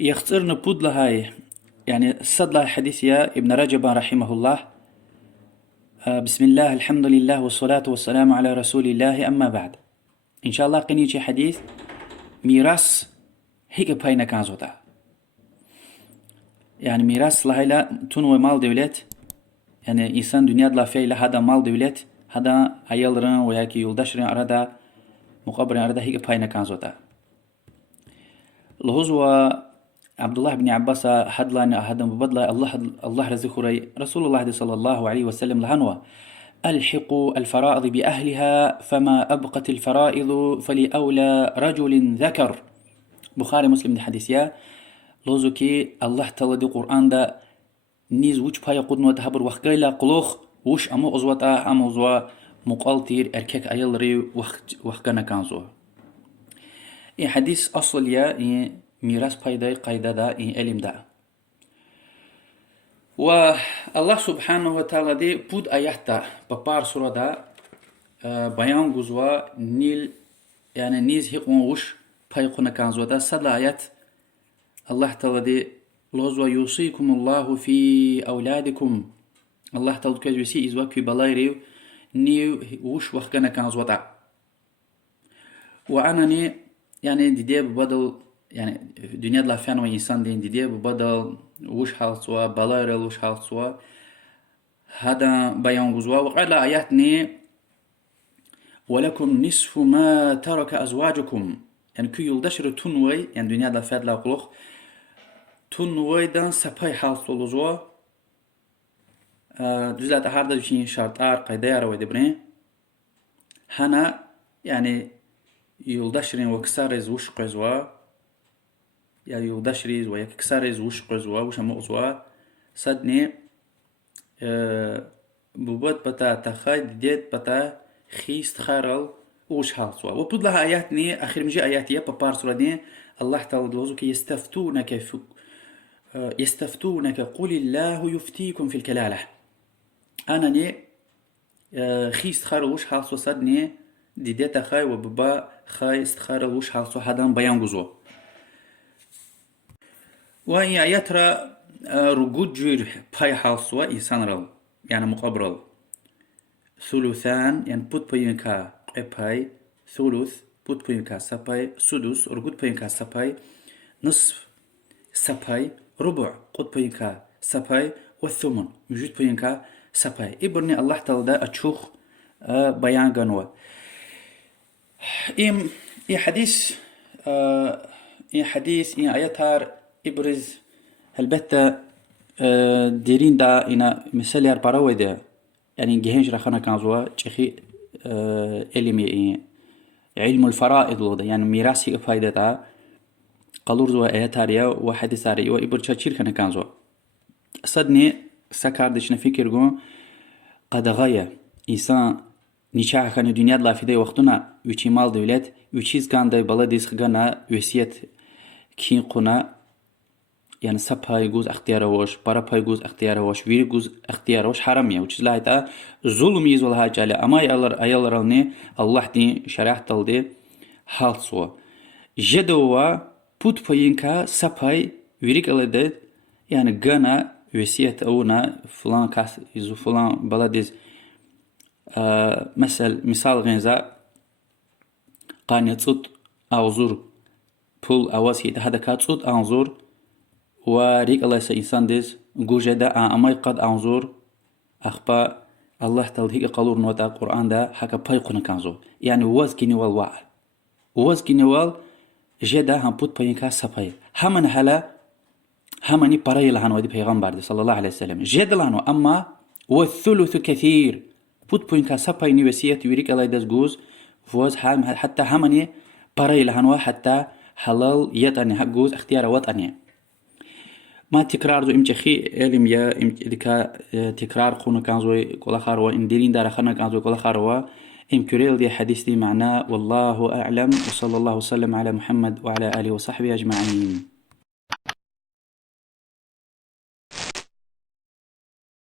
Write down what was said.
يخترن بود لهاي يعني صد لها حديث يا ابن رجب رحمه الله. بسم الله الحمد لله والصلاة والسلام على رسول الله أما بعد. إن شاء الله قنيتي حديث ميراث هيك باينا كان زوتا. يعني ميراث لهايلا تنوي مال دولت، يعني إنسان دنيا لا فيلا هذا مال دولت، هذا عيالرن وياكي يولدشرن أردا مقابرن أردا هيك باينا كان زوتا. لهزوا عبد الله بن عباس حدلان هذا ببدل الله رزقوري رسول الله صلى الله عليه وسلم لهنوا ألحقوا الفرائض بأهلها فما أبقت الفرائض فلأولى رجل ذكر. بخاري مسلم الحديث يا لوزوكي الله تعالى دي قرآن دا نيز وش باي قدنوا تهبر وخقيلا قلوخ وش أمو أزواتا أمو أزوا مقالتير أركيك أيال ري وخقنا كانزو. إيه حديث أصل يا إيه ميراث بايداي قايدة دا إيه علم دا. والله سبحانه وتعالى دي بود آياتا ببار سورة دا بيان غزوا نيل يعني نيز هيقون وش باي قنا كانزو دا صد آيات الله تعالى دي لوزوا يوصيكم الله في أولادكم. الله تعالى كيف يسي إزواك في بلايريو نيو وش وخقنا كانزو دا. وأنا ني يعني دي ببدل يعني دنيا لا فان وإنسان دي ببدل وش حالتوا بلايرل وش حالتوا هذا بيان غزوا. وقال آياتني ولكم نصف ما ترك أزواجكم يعني كي يلدشر تنوي يعني دنيا لا فاد لا قلوخ تنوي دان سباي حالتوا لزوا düzelt harda düşün şartlar qaydaya raway dibne hana yani yoldaşrin ve kısarız wuş qazwa ya yoldaşriz ve kısarız wuş qazwa wuş amuzwa sadni بوبات بتا تخاي ديت بتا خيست خارل وش حالتوا. وبدلها آياتني آخر مجي آياتية ببار سورة الله تعالى دوزوك يستفتونك قل الله يفتيكم في الكلالة. أنا ني خيست خارل وش حالتوا صدني ديت خاي وببا خاي استخارل وش حالتوا هذا بيان غزو. وهي آياترا رجود جير باي حالتوا إنسان رل يعني مقابرل ثلثان يعني بود بينكا باي ثلث بود بينكا سباي سدس رجود بينكا سباي نصف سباي ربع قد بينكا سباي والثمن موجود بينكا سباي. إبرني الله تعالى دا أتشوخ بيان جنوا إيه حديث إيه آياتار إبرز هالبتة ديرين دا إنا مثال يربراوي دا يعني جهنج رخنا كنزوا تشخي علمي علم الفرائض وده يعني ميراثي فايدة دا قالور زوا آياتاريا وحديث عري وإبرشا تشير كنا كنزوا صدني سكار دشنا فكر جو قد غاية إنسان نشاع كان الدنيا لا في ده وقتنا وشي مال دولت وشيز كان ده بلديس خجنا وسيت كين قنا يعني سباي جوز اختياروش برا باي جوز اختياروش وير جوز اختياروش حرامية وش لا هيدا ظلم يزول هاج على أما يالرني الله دي شرح تلدي حال سوا جدوا بود باينكا سباي ويرك على ده يعني جنا وسيت أونا فلان كاس يزو فلان بلديز مثال غنزا قاني تصد أوزور بول أواسي هذا كاتصد أنظر وريك الله إنسان ديز جوجدا أماي قد أنظر أخبا الله تعالى هيك قالور نوتا القرآن ده حكا بايقنا كنزو يعني واز كينوال واز كينوال جدا هم بود باينكا سباي همن هلا همني براي لهانو دي پیغمبر صلى الله عليه وسلم جدا لهانو أما والثلث كثير بود باينكا سباي نيوسيت وريك الله ديز جوز فواز حتى همني براي لهانو حتى حلال يتاني حق جوز اختيار وطني ما تكرار زو امتخي علم يا امتلكا تكرار خونو كان زوي كل خاروا انديلين دار خنا كان زوي كل خاروا امكريل دي حديث دي معناه والله اعلم وصلى الله وسلم على محمد وعلى اله وصحبه اجمعين.